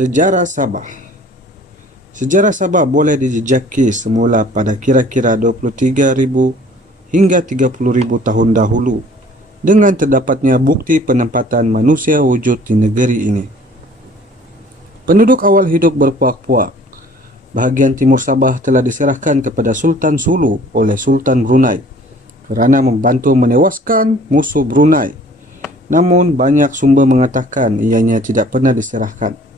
Sejarah Sabah. Sejarah Sabah boleh dijejaki semula pada kira-kira 23,000 hingga 30,000 tahun dahulu dengan terdapatnya bukti penempatan manusia wujud di negeri ini. Penduduk awal hidup berpuak-puak. Bahagian timur Sabah telah diserahkan kepada Sultan Sulu oleh Sultan Brunei kerana membantu menewaskan musuh Brunei. Namun banyak sumber mengatakan ianya tidak pernah diserahkan.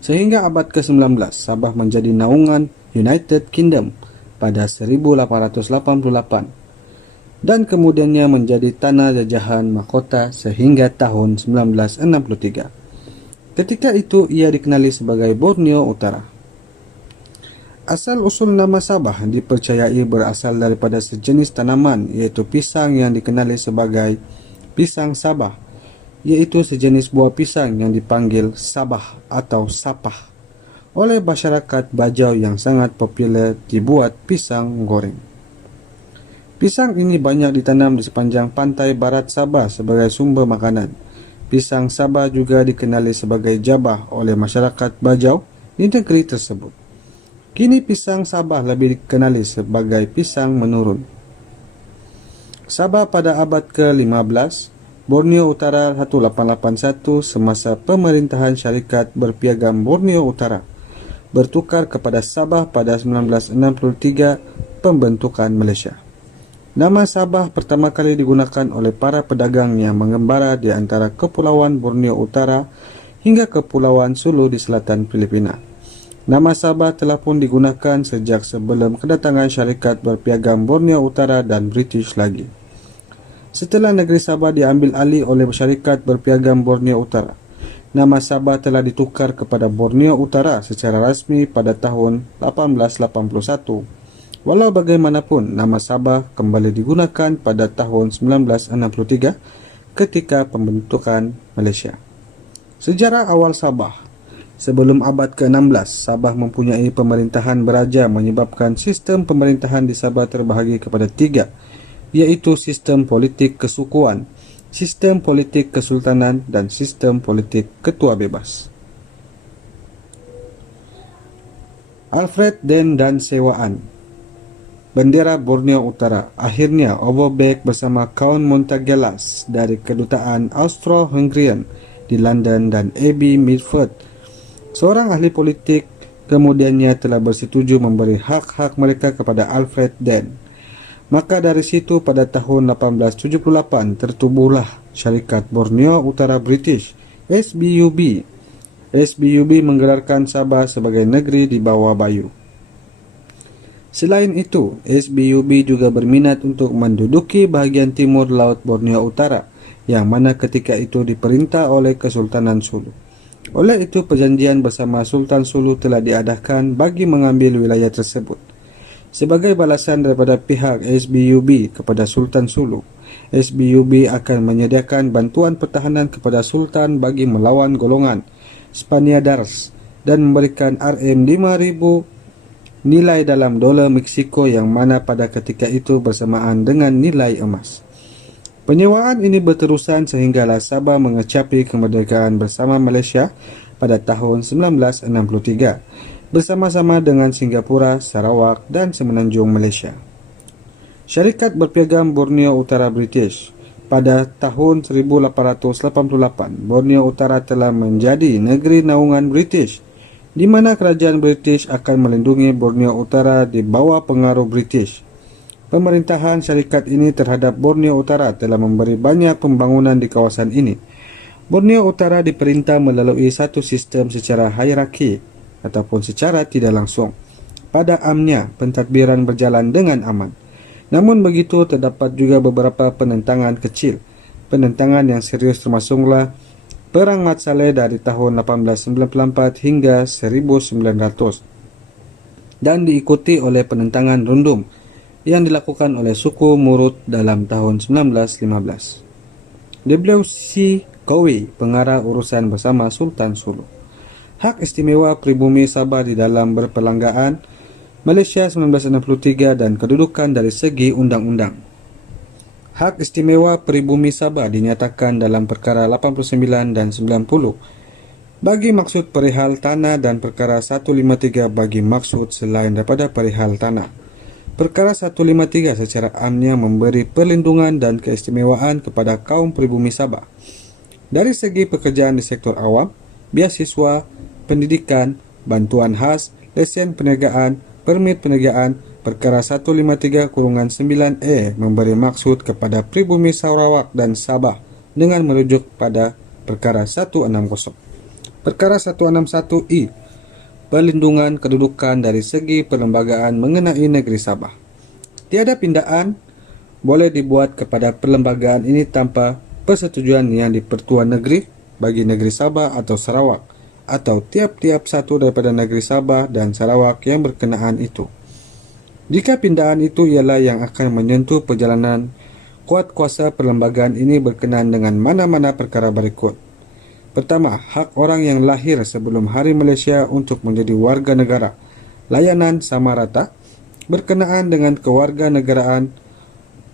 Sehingga abad ke-19, Sabah menjadi naungan United Kingdom pada 1888 dan kemudiannya menjadi tanah jajahan mahkota sehingga tahun 1963. Ketika itu ia dikenali sebagai Borneo Utara. Asal-usul nama Sabah dipercayai berasal daripada sejenis tanaman iaitu pisang yang dikenali sebagai pisang Sabah, iaitu sejenis buah pisang yang dipanggil Sabah atau Sapah oleh masyarakat Bajau yang sangat popular dibuat pisang goreng. Pisang ini banyak ditanam di sepanjang pantai barat Sabah sebagai sumber makanan. Pisang Sabah juga dikenali sebagai Jabah oleh masyarakat Bajau di negeri tersebut. Kini pisang Sabah lebih dikenali sebagai pisang menurun. Sabah pada abad ke-15, Borneo Utara 1881 semasa pemerintahan syarikat berpiagam Borneo Utara bertukar kepada Sabah pada 1963 pembentukan Malaysia. Nama Sabah pertama kali digunakan oleh para pedagang yang mengembara di antara Kepulauan Borneo Utara hingga Kepulauan Sulu di selatan Filipina. Nama Sabah telah pun digunakan sejak sebelum kedatangan syarikat berpiagam Borneo Utara dan British lagi. Setelah negeri Sabah diambil alih oleh syarikat berpiagam Borneo Utara, nama Sabah telah ditukar kepada Borneo Utara secara rasmi pada tahun 1881. Walau bagaimanapun, nama Sabah kembali digunakan pada tahun 1963 ketika pembentukan Malaysia. Sejarah awal Sabah. Sebelum abad ke-16, Sabah mempunyai pemerintahan beraja menyebabkan sistem pemerintahan di Sabah terbahagi kepada tiga, iaitu sistem politik kesukuan, sistem politik kesultanan dan sistem politik ketua bebas. Alfred Den dan sewaan. Bendera Borneo Utara akhirnya overback bersama Count Montagelas dari kedutaan Austro-Hungarian di London dan A.B. Mitford, seorang ahli politik, kemudiannya telah bersetuju memberi hak-hak mereka kepada Alfred Den. Maka dari situ pada tahun 1878 tertubuhlah Syarikat Borneo Utara British, SBUB. SBUB menggelarkan Sabah sebagai negeri di bawah Bayu. Selain itu, SBUB juga berminat untuk menduduki bahagian timur Laut Borneo Utara, yang mana ketika itu diperintah oleh Kesultanan Sulu. Oleh itu, perjanjian bersama Sultan Sulu telah diadakan bagi mengambil wilayah tersebut. Sebagai balasan daripada pihak SBUB kepada Sultan Sulu, SBUB akan menyediakan bantuan pertahanan kepada Sultan bagi melawan golongan Spaniards dan memberikan RM5,000 nilai dalam dolar Meksiko yang mana pada ketika itu bersamaan dengan nilai emas. Penyewaan ini berterusan sehinggalah Sabah mengecapi kemerdekaan bersama Malaysia pada tahun 1963 bersama-sama dengan Singapura, Sarawak dan Semenanjung Malaysia. Syarikat berpiagam Borneo Utara British. Pada tahun 1888, Borneo Utara telah menjadi negeri naungan British, di mana kerajaan British akan melindungi Borneo Utara di bawah pengaruh British. Pemerintahan syarikat ini terhadap Borneo Utara telah memberi banyak pembangunan di kawasan ini. Borneo Utara diperintah melalui satu sistem secara hierarki ataupun secara tidak langsung. Pada amnya, pentadbiran berjalan dengan aman. Namun begitu, terdapat juga beberapa penentangan kecil. Penentangan yang serius termasuklah Perang Mat Salleh dari tahun 1894 hingga 1900 dan diikuti oleh penentangan rundum yang dilakukan oleh suku Murut dalam tahun 1915. W.C. Cowie, pengarah urusan bersama Sultan Sulu. Hak istimewa pribumi Sabah di dalam berperlanggaan Malaysia 1963 dan kedudukan dari segi undang-undang. Hak istimewa pribumi Sabah dinyatakan dalam perkara 89 dan 90 bagi maksud perihal tanah dan perkara 153 bagi maksud selain daripada perihal tanah. Perkara 153 secara amnya memberi perlindungan dan keistimewaan kepada kaum pribumi Sabah. Dari segi pekerjaan di sektor awam, beasiswa, pendidikan, bantuan khas, lesen perniagaan, permit perniagaan, perkara 153-9E memberi maksud kepada pribumi Sarawak dan Sabah dengan merujuk pada perkara 160. Perkara 161I, perlindungan kedudukan dari segi perlembagaan mengenai negeri Sabah. Tiada pindaan boleh dibuat kepada perlembagaan ini tanpa persetujuan yang di-Pertuan Negeri bagi negeri Sabah atau Sarawak, atau tiap-tiap satu daripada negeri Sabah dan Sarawak yang berkenaan itu. Jika pindaan itu ialah yang akan menyentuh perjalanan kuat kuasa perlembagaan ini berkenaan dengan mana-mana perkara berikut. Pertama, hak orang yang lahir sebelum Hari Malaysia untuk menjadi warga negara, layanan sama rata, berkenaan dengan kewarganegaraan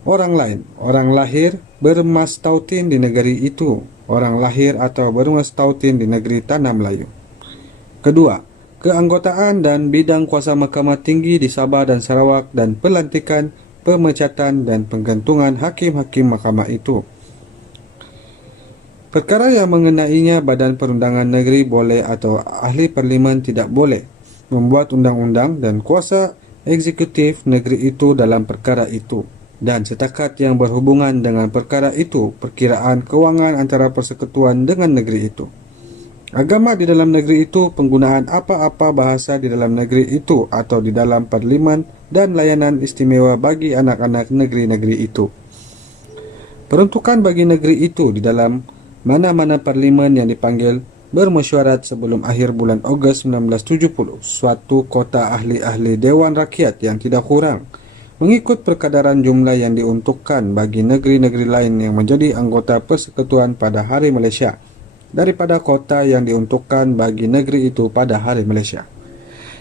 orang lain, orang lahir bermastautin di negeri itu, orang lahir atau bermastautin di negeri Tanah Melayu. Kedua, keanggotaan dan bidang kuasa Mahkamah Tinggi di Sabah dan Sarawak dan pelantikan, pemecatan dan penggantungan hakim-hakim mahkamah itu. Perkara yang mengenainya Badan Perundangan Negeri boleh atau ahli parlimen tidak boleh membuat undang-undang dan kuasa eksekutif negeri itu dalam perkara itu, dan setakat yang berhubungan dengan perkara itu perkiraan kewangan antara persekutuan dengan negeri itu. Agama di dalam negeri itu, penggunaan apa-apa bahasa di dalam negeri itu atau di dalam parlimen, dan layanan istimewa bagi anak-anak negeri-negeri itu. Peruntukan bagi negeri itu di dalam mana-mana parlimen yang dipanggil bermesyuarat sebelum akhir bulan Ogos 1970, suatu kota ahli-ahli Dewan Rakyat yang tidak kurang, mengikut perkadaran jumlah yang diuntukkan bagi negeri-negeri lain yang menjadi anggota persekutuan pada Hari Malaysia, daripada kota yang diuntukkan bagi negeri itu pada Hari Malaysia.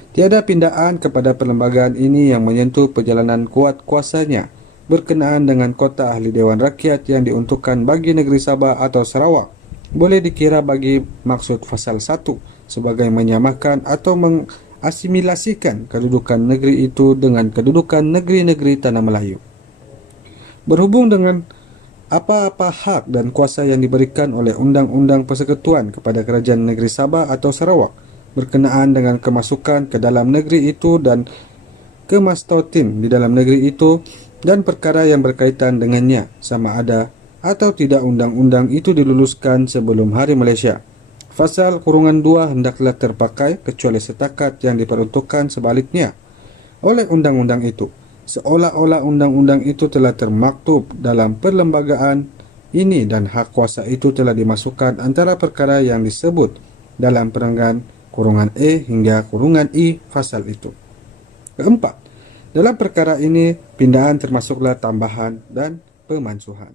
Tiada pindaan kepada perlembagaan ini yang menyentuh perjalanan kuat kuasanya berkenaan dengan kota ahli Dewan Rakyat yang diuntukkan bagi negeri Sabah atau Sarawak, boleh dikira bagi maksud pasal 1 sebagai menyamakan atau mengasimilasikan kedudukan negeri itu dengan kedudukan negeri-negeri Tanah Melayu. Berhubung dengan apa-apa hak dan kuasa yang diberikan oleh Undang-Undang Persekutuan kepada Kerajaan Negeri Sabah atau Sarawak berkenaan dengan kemasukan ke dalam negeri itu dan kemastautin di dalam negeri itu, dan perkara yang berkaitan dengannya, sama ada atau tidak undang-undang itu diluluskan sebelum Hari Malaysia. Pasal kurungan 2 hendaklah terpakai kecuali setakat yang diperuntukkan sebaliknya oleh undang-undang itu, seolah-olah undang-undang itu telah termaktub dalam perlembagaan ini dan hak kuasa itu telah dimasukkan antara perkara yang disebut dalam perenggan kurungan E hingga kurungan I pasal itu. Keempat, dalam perkara ini, pindaan termasuklah tambahan dan pemansuhan.